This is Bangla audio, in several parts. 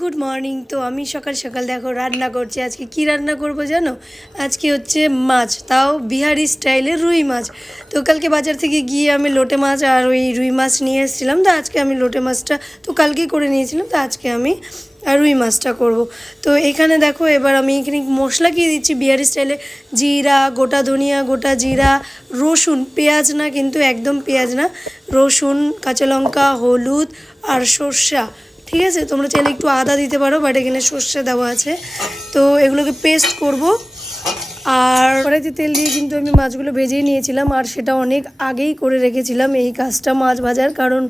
Good morning. তো আমি সকাল সকাল দেখো রান্না করছি। আজকে কি রান্না করব জানো? আজকে হচ্ছে মাছ, তাও বিহারি স্টাইলের রুই মাছ। তো কালকে বাজার থেকে গিয়ে আমি লোটে মাছ আর ওই রুই মাছ নিয়ে এসেছিলাম। তো আজকে আমি লোটে মাছটা, তো কালকেই করে নিয়েছিলাম। তো আজকে আমি আর রুই মাছটা করব। তো এখানে দেখো এবার আমি এখানে মশলা কি দিচ্ছি? বিহারি স্টাইলে জিরা, গোটা ধনিয়া, গোটা জিরা, রসুন, পেঁয়াজ না, কিন্তু একদম পেঁয়াজ না। রসুন, কাঁচা লঙ্কা, হলুদ আর সর্ষা। ঠিক আছে? তোমরা চাইলে একটু আদা দিতে পারো বাট এখানে সর্ষে দেওয়া আছে। তো এগুলোকে পেস্ট করব। আর কড়াইতে তেল দিয়ে কিন্তু আমি মাছগুলো ভেজেই নিয়েছিলাম, আর সেটা অনেক আগেই করে রেখেছিলাম এই কাজটা মাছ ভাজার, কারণ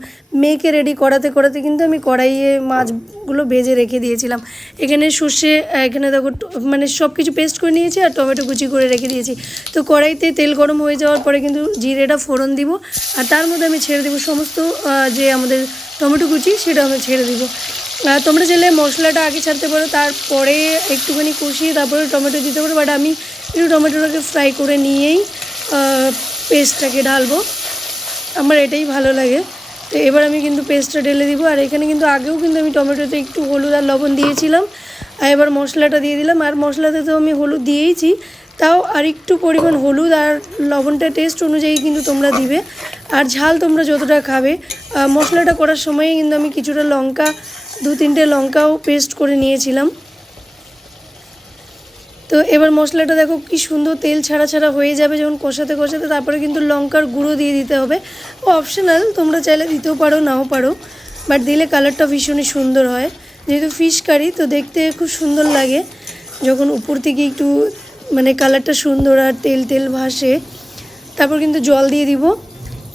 মেয়েকে রেডি করাতে করাতে কিন্তু আমি কড়াইয়ে মাছগুলো ভেজে রেখে দিয়েছিলাম। এখানে সর্ষে, এখানে দেখো মানে সব কিছু পেস্ট করে নিয়েছি, আর টমেটো কুচি করে রেখে দিয়েছি। তো কড়াইতে তেল গরম হয়ে যাওয়ার পরে কিন্তু জিরেটা ফোড়ন দিব, আর তার মধ্যে আমি ছেড়ে দেবো সমস্ত যে আমাদের টমেটো কুচি সেটা আমি ছেড়ে দিব। আর তোমরা চাইলে মশলাটা আগে ছাড়তে পারো, তারপরে একটুখানি কষিয়ে তারপরে টমেটো দিতে পারো বাট আমি একটু টমেটোটাকে ফ্রাই করে নিয়েই পেস্টটাকে ঢালবো। আমার এটাই ভালো লাগে। তো এবার আমি কিন্তু পেস্টটা ঢেলে দিব। আর এখানে কিন্তু আগেও কিন্তু আমি টমেটোতে একটু হলুদ আর লবণ দিয়েছিলাম। আর এবার মশলাটা দিয়ে দিলাম। আর মশলাতে তো আমি হলুদ দিয়েইছি। তাও আর একটু পরিমাণ হলুদ আর লবণটা টেস্ট অনুযায়ী কিন্তু তোমরা দিবে। আর ঝাল তোমরা যতটা খাবে মশলাটা করার সময়ে কিন্তু আমি কিছুটা লঙ্কা দু তিনটে লঙ্কাও পেস্ট করে নিয়েছিলাম। তো এবার মশলাটা দেখো কি সুন্দর তেল ছাড়া ছাড়া হয়ে যাবে যখন কষাতে কষাতে, তারপরে কিন্তু লঙ্কার গুঁড়ো দিয়ে দিতে হবে। অপশনাল তোমরা চাইলে দিতেও পারো, নাও পারো বাট দিলে কালারটা ভীষণই সুন্দর হয়। যেহেতু ফিশ কারি তো দেখতে খুব সুন্দর লাগে। যখন উপর থেকে একটু মানে কালারটা সুন্দর আর তেল তেল ভাসে, তারপর কিন্তু জল দিয়ে দিব।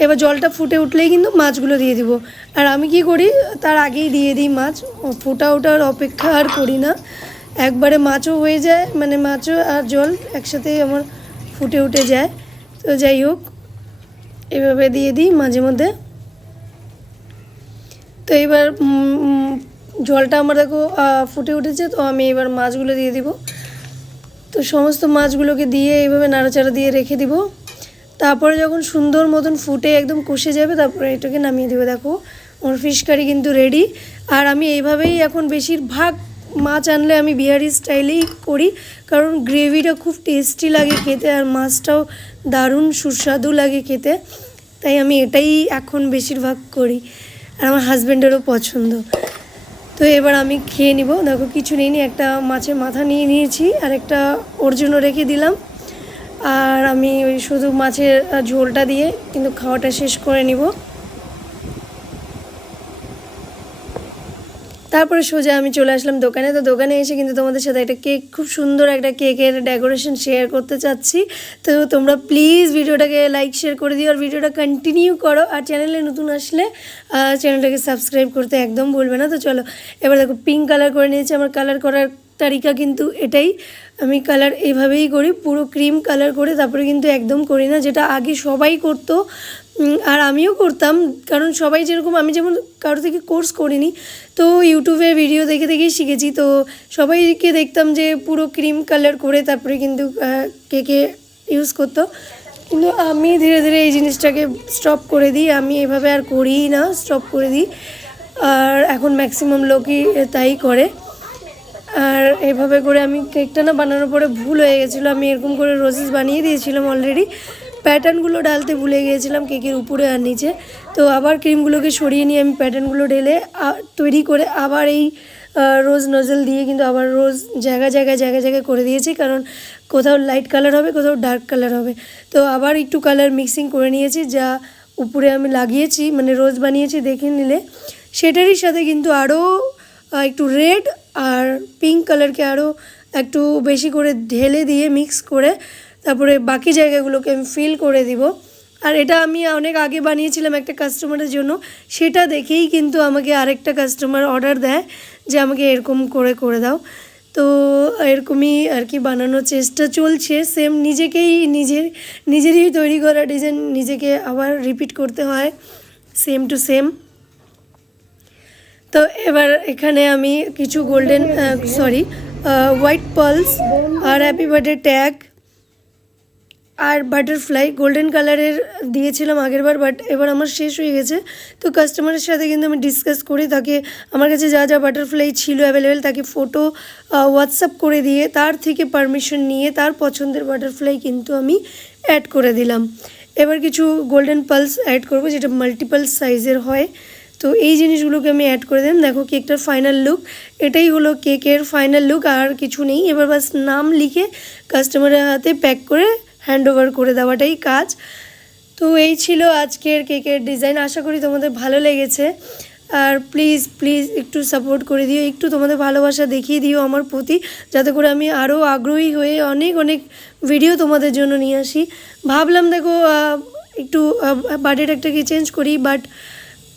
এবার জলটা ফুটে উঠলেই কিন্তু মাছগুলো দিয়ে দিব। আর আমি কি করি, তার আগেই দিয়ে দিই মাছ, ফোটা ওঠার অপেক্ষা আর করি না। একবারে মাছও হয়ে যায় মানে মাছও আর জল একসাথে আমার ফুটে উঠে যায়। তো যাই হোক, এভাবে দিয়ে দিই মাঝে মধ্যে। তো এবার জলটা আমার দেখো ফুটে উঠেছে, তো আমি এবার মাছগুলো দিয়ে দিব। তো সমস্ত মাছগুলোকে দিয়ে এইভাবে নাড়াচাড়া দিয়ে রেখে দিব। তারপরে যখন সুন্দর মতন ফুটে একদম কষে যাবে, তারপরে এটাকে নামিয়ে দেবে। দেখো ওর ফিশ কারি কিন্তু রেডি আর আমি এইভাবেই এখন বেশিরভাগ মাছ আনলে আমি বিহারি স্টাইলেই করি, কারণ গ্রেভিটা খুব টেস্টি লাগে খেতে আর মাছটাও দারুণ সুস্বাদু লাগে খেতে। তাই আমি এটাই এখন বেশিরভাগ করি, আর আমার হাজব্যান্ডেরও পছন্দ। তো এবার আমি খেয়ে নিব। দেখো কিছু নেই নি একটা মাছের মাথা নিয়ে নিয়েছি, আর একটা ওর জন্য রেখে দিলাম। আর আমি ওই শুধু মাছের ঝোলটা দিয়ে কিন্তু খাওয়াটা শেষ করে নিব। তারপরে সোজা আমি চলে আসলাম দোকানে। তো দোকানে এসে কিন্তু তোমাদের সাথে একটা কেক, খুব সুন্দর একটা কেকের ডেকোরেশন শেয়ার করতে চাচ্ছি। তো তোমরা প্লিজ ভিডিওটাকে লাইক শেয়ার করে দিও আর ভিডিওটা কন্টিনিউ করো। আর চ্যানেলে নতুন আসলে চ্যানেলটাকে সাবস্ক্রাইব করতে একদম ভুলবে না। তো চলো, এবার দেখো পিঙ্ক কালার করে নিয়েছি। আমার কালার করার তারিকা কিন্তু এটাই। আমি কালার এইভাবেই করি, পুরো ক্রিম কালার করে তারপরে কিন্তু একদম করি না। যেটা আগে সবাই করতো আর আমিও করতাম, কারণ সবাই যেরকম, আমি যেমন কারও থেকে কোর্স করিনি, তো ইউটিউবে ভিডিও দেখে দেখেই শিখেছি, তো সবাইকে দেখতাম যে পুরো ক্রিম কালার করে তারপরে কিন্তু কেকে ইউজ করতো। কিন্তু আমি ধীরে ধীরে এই জিনিসটাকে স্টপ করে দিই, আমি এভাবে আর করিই না স্টপ করে দিই। আর এখন ম্যাক্সিমাম লোকই তাই করে। আর এভাবে করে আমি কেকটা না বানানোর পরে ভুল হয়ে গেছিল, আমি এরকম করে রোজেস বানিয়ে দিয়েছিলাম অলরেডি প্যাটার্নগুলো ঢালতে ভুলে গিয়েছিলাম কেকের উপরে আর নিচে। তো আবার ক্রিমগুলোকে সরিয়ে নিয়ে আমি প্যাটার্নগুলো ঢেলে তৈরি করে আবার এই রোজ নজল দিয়ে কিন্তু আবার রোজ জায়গা জায়গায় জায়গায় জায়গায় করে দিয়েছি। কারণ কোথাও লাইট কালার হবে, কোথাও ডার্ক কালার হবে। তো আবার একটু কালার মিক্সিং করে নিয়েছি, যা উপরে আমি লাগিয়েছি মানে রোজ বানিয়েছি দেখে নিলে। সেটারই সাথে কিন্তু আরও একটু রেড আর পিঙ্ক কালারকে আরও একটু বেশি করে ঢেলে দিয়ে মিক্স করে তারপরে বাকি জায়গাগুলোকে আমি ফিল করে দিব। আর এটা আমি অনেক আগে বানিয়েছিলাম একটা কাস্টমারের জন্য। সেটা দেখেই কিন্তু আমাকে আরেকটা কাস্টমার অর্ডার দেয় যে আমাকে এরকম করে করে দাও। তো এরকমই আর কি বানানোর চেষ্টা চলছে। সেম নিজেকেই নিজের, নিজেরই তৈরি করা ডিজাইন নিজেকে আবার রিপিট করতে হয়। সেম টু সেম তো এবার এখানে আমি কিছু গোল্ডেন সরি হোয়াইট পালস আর হ্যাপি বার্থডে ট্যাগ আর বাটারফ্লাই গোল্ডেন কালারের দিয়েছিলাম আগেরবার বাট এবার আমার শেষ হয়ে গেছে। তো কাস্টমারের সাথে কিন্তু আমি ডিসকাস করে, তাকে আমার কাছে যা যা বাটারফ্লাই ছিল অ্যাভেলেবেল তাকে ফটো হোয়াটসঅ্যাপ করে দিয়ে, তার থেকে পারমিশন নিয়ে, তার পছন্দের বাটারফ্লাই কিন্তু আমি অ্যাড করে দিলাম। এবার কিছু গোল্ডেন পালস অ্যাড করব, যেটা মাল্টিপাল সাইজের হয়। তো এই জিনিসগুলোকে আমি অ্যাড করে দিলাম। দেখো কেকটার ফাইনাল লুক এটাই হলো কেকের ফাইনাল লুক আর কিছু নেই। এবার বাস নাম লিখে কাস্টমারের হাতে প্যাক করে হ্যান্ড ওভার করে দেওয়াটাই কাজ। তো এই ছিল আজকের কেকের ডিজাইন আশা করি তোমাদের ভালো লেগেছে। আর প্লিজ প্লিজ একটু সাপোর্ট করে দিও, একটু তোমাদের ভালোবাসা দেখিয়ে দিও আমার প্রতি, যাতে করে আমি আরও আগ্রহী হয়ে অনেক অনেক ভিডিও তোমাদের জন্য নিয়ে আসি। ভাবলাম দেখো একটু বার্থডেটা একটাকে চেঞ্জ করি বাট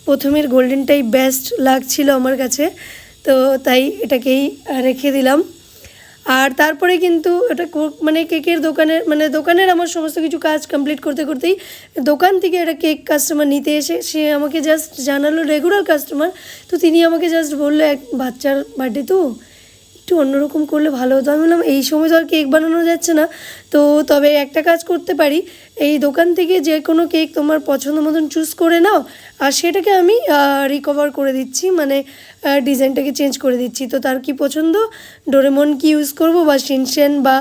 প্রথমের গোল্ডেনটাই বেস্ট লাগছিল আমার কাছে। তো তাই এটাকেই রেখে দিলাম। আর তারপরে কিন্তু এটা কোক মানে কেকের দোকানের মানে দোকানের আমার সমস্ত কিছু কাজ কমপ্লিট করতে করতেই দোকান থেকে একটা কেক কাস্টমার নিতে এসে, সে আমাকে জাস্ট জানালো রেগুলার কাস্টমার তো তিনি আমাকে জাস্ট বলল, এক বাচ্চার বার্থডে তো? একটু অন্যরকম করলে ভালো হতো। আমি বললাম, এই সময় তো আর কেক বানানো যাচ্ছে না। তো তবে একটা কাজ করতে পারি। এই দোকান থেকে যে কোনো কেক তোমার পছন্দ মতন চুজ করে নাও, আর সেটাকে আমি রিকভার করে দিচ্ছি। মানে ডিজাইনটাকে চেঞ্জ করে দিচ্ছি। তো তার কি পছন্দ? ডোরেমন কি ইউজ করব বা শিনশেন বা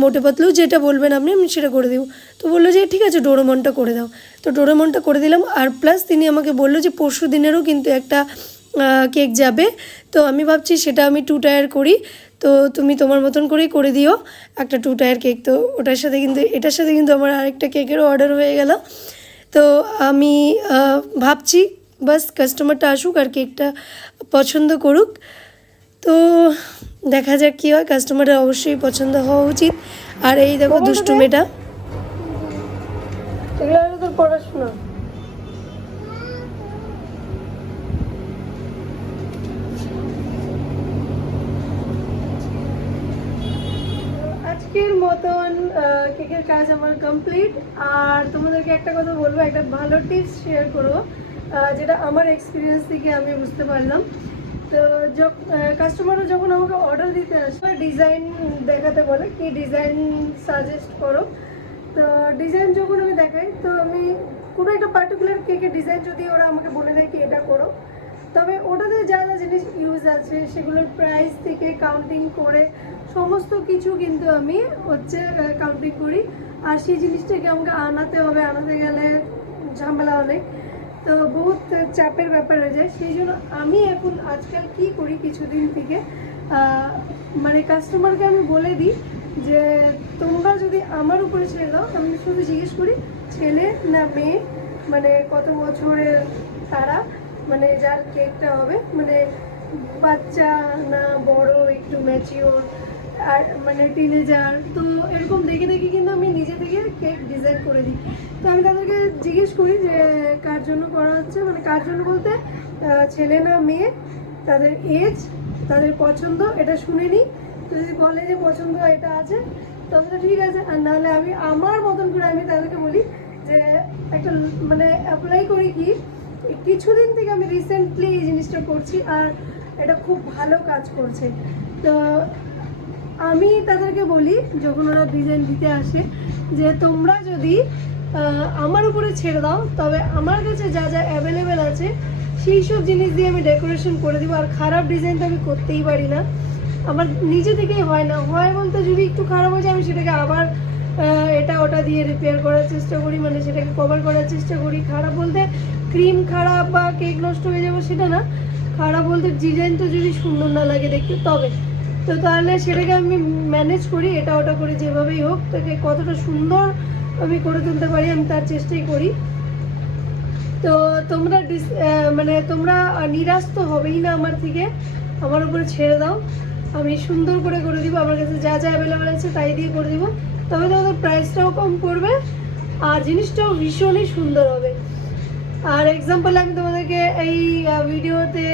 মোটে পাতলু যেটা বলবেন আপনি, আমি সেটা করে দেবো। তো বলল যে, ঠিক আছে, ডোরেমনটা করে দাও। তো ডোরেমনটা করে দিলাম। আর প্লাস তিনি আমাকে বলল যে পরশু দিনেরও কিন্তু একটা কেক যাবে। তো আমি ভাবছি সেটা আমি টু টায়ার করি। তো তুমি তোমার মতন করেই করে দিও। একটা টু টায়ার কেক। তো ওটার সাথে কিন্তু এটার সাথে কিন্তু আমার আরেকটা কেকেরও অর্ডার হয়ে গেল। তো আমি ভাবছি বাস কাস্টমারটা আসুক আর কেকটা পছন্দ করুক। তো দেখা যাক কী হয়। কাস্টমারের অবশ্যই পছন্দ হওয়া উচিত। আর এই দেখো দুষ্টু মেয়েটা। এগুলো তোর পড়াশোনা? মতন কেকের কাজ আমার কমপ্লিট আর তোমাদেরকে একটা কথা বলব, একটা ভালো টিপস শেয়ার করব যেটা আমার এক্সপিরিয়েন্স থেকে আমি বুঝতে পারলাম। তো কাস্টমাররা যখন আমাকে অর্ডার দিতে আসে ডিজাইন দেখাতে বলে, কি ডিজাইন সাজেস্ট করো? তো ডিজাইন যখন আমি দেখাই, তো আমি কোনো একটা পার্টিকুলার কেকের ডিজাইন যদি ওরা আমাকে বলে দেয় কি এটা করো তবে ওটাতে যা যা জিনিস ইউজ আছে, সেগুলোর প্রাইস থেকে কাউন্টিং করে সমস্ত কিছু কিন্তু আমি হচ্ছে কাউন্টিং করি। আর সেই জিনিসটাকে আমাকে আনাতে হবে, আনাতে গেলে ঝামেলা অনেক। তো বহুত চাপের ব্যাপার হয়ে যায়। সেই জন্য আমি এখন আজকাল কি করি কিছুদিন থেকে মানে কাস্টমারকে আমি বলে দিই যে, তোমরা যদি আমার উপরে ছেড়ে দাও, আমি শুধু জিজ্ঞেস করি, ছেলে না মেয়ে মানে কত বছরের তারা? মানে যার কেকটা হবে মানে বাচ্চা না বড়, একটু ম্যাচিওর আর মানে টিনেজার তো এরকম দেখে দেখে কিন্তু আমি নিজে থেকে কেক ডিজাইন করে দিই। তো আমি তাদেরকে জিজ্ঞেস করি যে, কার জন্য করা হচ্ছে? মানে কার জন্য বলতে ছেলে না মেয়ে, তাদের এজ তাদের পছন্দ, এটা শুনে নিই। তো যদি বলে যে পছন্দ এটা আছে তবে তো ঠিক আছে। আর নাহলে আমি আমার মতন করে আমি তাদেরকে বলি যে, একটা মানে অ্যাপ্লাই করি কি কিছুদিন থেকে আমি রিসেন্টলি এই জিনিসটা করছি আর এটা খুব ভালো কাজ করছে। তো আমি তাদেরকে বলি, যখন ওরা ডিজাইন দিতে আসে, যে তোমরা যদি আমার উপরে ছেড়ে দাও, তবে আমার কাছে যা যা অ্যাভেলেবেল আছে, সেই সব জিনিস দিয়ে আমি ডেকোরেশন করে দিব। আর খারাপ ডিজাইন তো আমি করতেই পারি না। আমার নিজে থেকেই হয় না। হয় বলতে যদি একটু খারাপ হয়ে যায়, আমি সেটাকে আবার এটা ওটা দিয়ে রিপেয়ার করার চেষ্টা করি মানে সেটাকে কভার করার চেষ্টা করি। খারাপ বলতে ক্রিম খারাপ বা কেক নষ্ট হয়ে যাব সেটা না। খারাপ বলতে ডিজাইন তো যদি সুন্দর না লাগে দেখতে, তবে। তো তাহলে সেটাকে আমি ম্যানেজ করি, এটা ওটা করে যেভাবেই হোক, তাকে কতটা সুন্দর আমি করে তুলতে পারি, আমি তার চেষ্টাই করি। তো তোমরা ডিস- মানে তোমরা নিরাশ তো হবেই না আমার থেকে। আমার উপরে ছেড়ে দাও। আমি সুন্দর করে করে দিব, আমার কাছে যা যা অ্যাভেলেবেল আছে তাই দিয়ে করে দিব। তবে তোমাদের প্রাইসটাও কম করবে আর জিনিসটাও ভীষণই সুন্দর হবে। আর এক্সাম্পল আমি তোমাদেরকে এই ভিডিওতে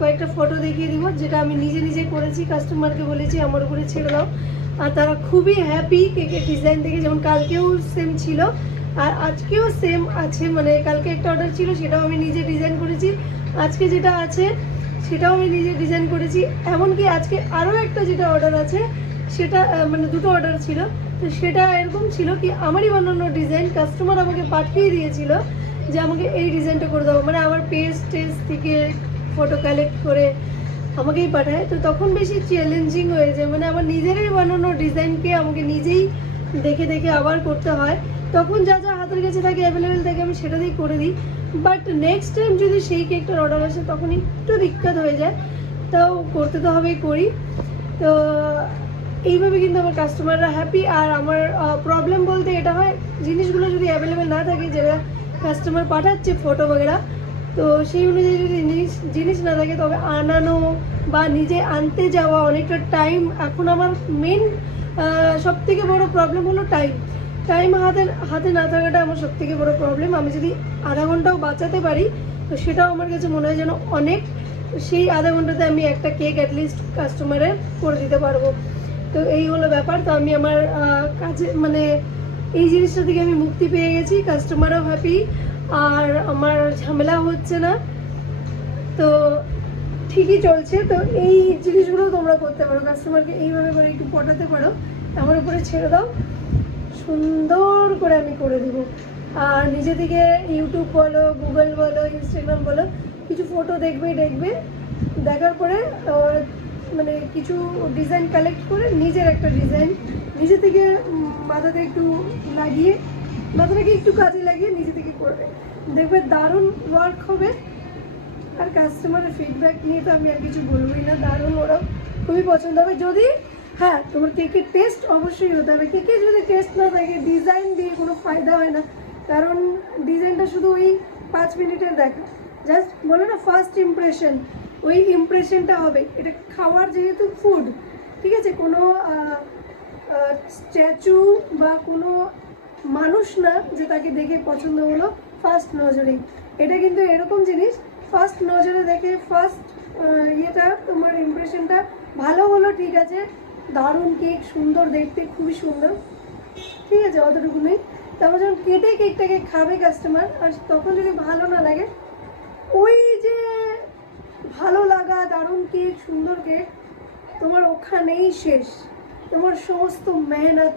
কয়েকটা ফটো দেখিয়ে দিব, যেটা আমি নিজে নিজে করেছি কাস্টমারকে বলেছি, আমার উপরে ছেড়ে দাও। আর তারা খুবই হ্যাপি কেকের ডিজাইন দেখে, যেমন কালকেও সেম ছিল, আর আজকেও সেম আছে মানে কালকে একটা অর্ডার ছিল, সেটাও আমি নিজে ডিজাইন করেছি। আজকে যেটা আছে, সেটাও আমি নিজে ডিজাইন করেছি। এমনকি আজকে আরও একটা যেটা অর্ডার আছে, সেটা মানে দুটো অর্ডার ছিল। তো সেটা এরকম ছিল কি, আমারই বানানো ডিজাইন কাস্টমার আমাকে পাঠিয়ে দিয়েছিল। যে আমাকে এই ডিজাইনটা করে দাও। মানে আমার পেজ টেজ থেকে ফটো কালেক্ট করে আমাকেই পাঠায়। তো তখন বেশি চ্যালেঞ্জিং হয়ে যায়। মানে আমার নিজেরই বানানো ডিজাইনকে আমাকে নিজেই দেখে দেখে আবার করতে হয়। তখন যা যা হাতের কাছে থাকে অ্যাভেলেবেল থাকে, আমি সেটা দিয়েই করে দিই। বাট নেক্সট টাইম যদি সেই কেকটার অর্ডার আসে, তখন একটু দিক্কত হয়ে যায়। তাও করতে তো হবেই, করি। তো এইভাবে কিন্তু আমার কাস্টমাররা হ্যাপি আর আমার প্রবলেম বলতে এটা হয়, জিনিসগুলো যদি অ্যাভেলেবেল না থাকে, যেটা কাস্টমার পাঠাচ্ছে ফটো বগেরা, তো সেই অনুযায়ী যদি জিনিস জিনিস না থাকে, তবে আনানো বা নিজে আনতে যাওয়া অনেকটা টাইম এখন আমার মেন সব থেকে বড় প্রবলেম হলো টাইম টাইম হাতে হাতে না থাকাটা আমার সব থেকে বড় প্রবলেম আমি যদি আধা ঘন্টাও বাঁচাতে পারি, তো সেটাও আমার কাছে মনে হয় যেন অনেক। সেই আধা ঘন্টাতে আমি একটা কেক অ্যাটলিস্ট কাস্টমারের করে দিতে পারব। তো এই হলো ব্যাপার। তো আমি আমার কাজে মানে এই জিনিসটা থেকে আমি মুক্তি পেয়ে গেছি কাস্টমারও হ্যাপি আর আমার ঝামেলা হচ্ছে না। তো ঠিকই চলছে, তো এই জিনিসগুলো তোমরা করতে পারো কাস্টমারকে এইভাবে করে একটু পটাতে পারো, আমার উপরে ছেড়ে দাও। সুন্দর করে আমি করে দেবো। আর নিজে থেকে ইউটিউব বলো গুগল বলো ইনস্টাগ্রাম বলো, কিছু ফটো দেখবে দেখবে, দেখার পরে মানে কিছু ডিজাইন কালেক্ট করে নিজের একটা ডিজাইন নিজে থেকে মাথাতে একটু লাগিয়ে মাথাটাকে একটু কাজে লাগিয়ে নিজে থেকে করবে। দেখবে দারুণ ওয়ার্ক হবে। আর কাস্টমারের ফিডব্যাক নিয়ে তো আমি আর কিছু বলবোই না। দারুণ ওরা খুবই পছন্দ হবে। যদি হ্যাঁ তোমার কেকের টেস্ট অবশ্যই হতে হবে। কেকে যদি টেস্ট না থাকে ডিজাইন দিয়ে কোনো ফায়দা হয় না। কারণ ডিজাইনটা শুধু ওই পাঁচ মিনিটের দেখা। জাস্ট বলে না ফার্স্ট ইমপ্রেশন ওই ইমপ্রেশনটা হবে। এটা খাওয়ার যেহেতু ফুড ঠিক আছে? কোনো স্ট্যাচু বা কোনো মানুষ না যে তাকে দেখে পছন্দ হলো ফার্স্ট নজরেই এটা কিন্তু এরকম জিনিস ফার্স্ট নজরে দেখে ফার্স্ট ইয়েটা, তোমার ইমপ্রেশনটা ভালো হলো, ঠিক আছে। দারুণ কেক সুন্দর দেখতে, খুবই সুন্দর। ঠিক আছে, অতটুকু নেই। তারপর যখন কেটে কেকটাকে খাবে কাস্টমার আর তখন যদি ভালো না লাগে, ওই যে ভালো লাগা, দারুণ কেক সুন্দর কেক তোমার ওখানেই শেষ। তোমার সমস্ত মেহনত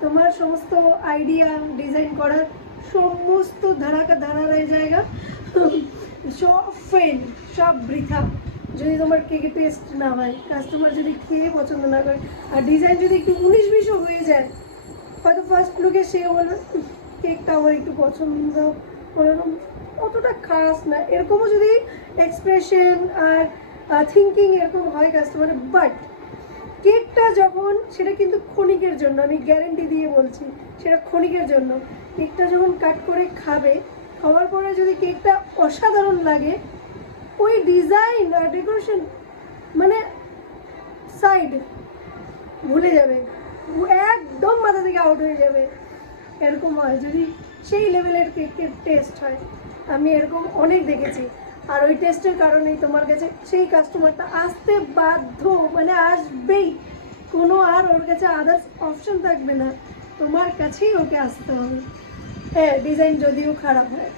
তোমার সমস্ত আইডিয়া ডিজাইন করার সমস্ত ধারাকা ধারা রয়ে জায়গা। সব ফেল সব বৃথা। যদি তোমার কেকের টেস্ট না হয় কাস্টমার যদি খেয়ে পছন্দ না করে আর ডিজাইন যদি একটু উনিশ বিশও হয়ে যায় হয়তো ফার্স্ট লুকে সে "উফ, কেকটা আমার একটু পছন্দ। হলো অতটা খাস না। এরকমও যদি এক্সপ্রেশন আর থিঙ্কিং এরকম হয় কাস্টমারের বাট কেকটা যখন, সেটা কিন্তু ক্ষণিকের জন্য, আমি গ্যারেন্টি দিয়ে বলছি, সেটা ক্ষণিকের জন্য। কেকটা যখন কাট করে খাবে, খাওয়ার পরে যদি কেকটা অসাধারণ লাগে, ওই ডিজাইন আর ডেকোরেশন মানে সাইড ভুলে যাবে। একদম মাথা থেকে আউট হয়ে যাবে। এরকম হয়, যদি সেই লেভেলের কেকের টেস্ট হয়। আমি এরকম অনেক দেখেছি। আর ওই টেস্টের কারণেই তোমার কাছে সেই কাস্টমারটা আসতে বাধ্য মানে আসবেই। কোনো আর ওর কাছে আদার্স অপশন থাকবে না। তোমার কাছেই ওকে আসতে হবে। হ্যাঁ ডিজাইন যদিও খারাপ হয়,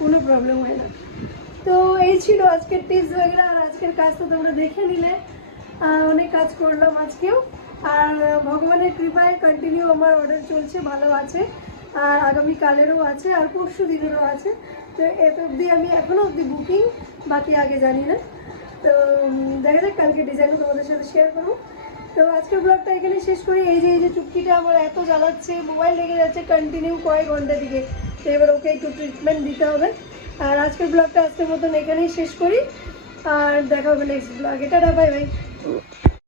কোনো প্রবলেম হয় না। তো এই ছিল আজকের টিপস বগেরা আর আজকের কাজ তো তোমরা দেখে নিলে। অনেক কাজ করলাম আজকেও। আর ভগবানের কৃপায় কন্টিনিউ আমার অর্ডার চলছে, ভালো আছে। আর আগামী কালেরও আছে, আর পরশু দিনেরও আছে। তো এত অবধি আমি এখনও অবধি বুকিং বাকি আগে জানি না। তো দেখা যাক কালকে ডিজাইনও তোমাদের সাথে শেয়ার করব। তো আজকের ব্লগটা এখানে শেষ করি। এই যে এই যে চুটকিটা আমার এত জ্বালাচ্ছে মোবাইল লেগে যাচ্ছে কন্টিনিউ কয়েক ঘণ্টা দিকে। তো এবার ওকে একটু ট্রিটমেন্ট দিতে হবে। আর আজকের ব্লগটা আজকের মতন এখানেই শেষ করি। আর দেখা হবে নেক্সট ব্লগে টাটা বাই বাই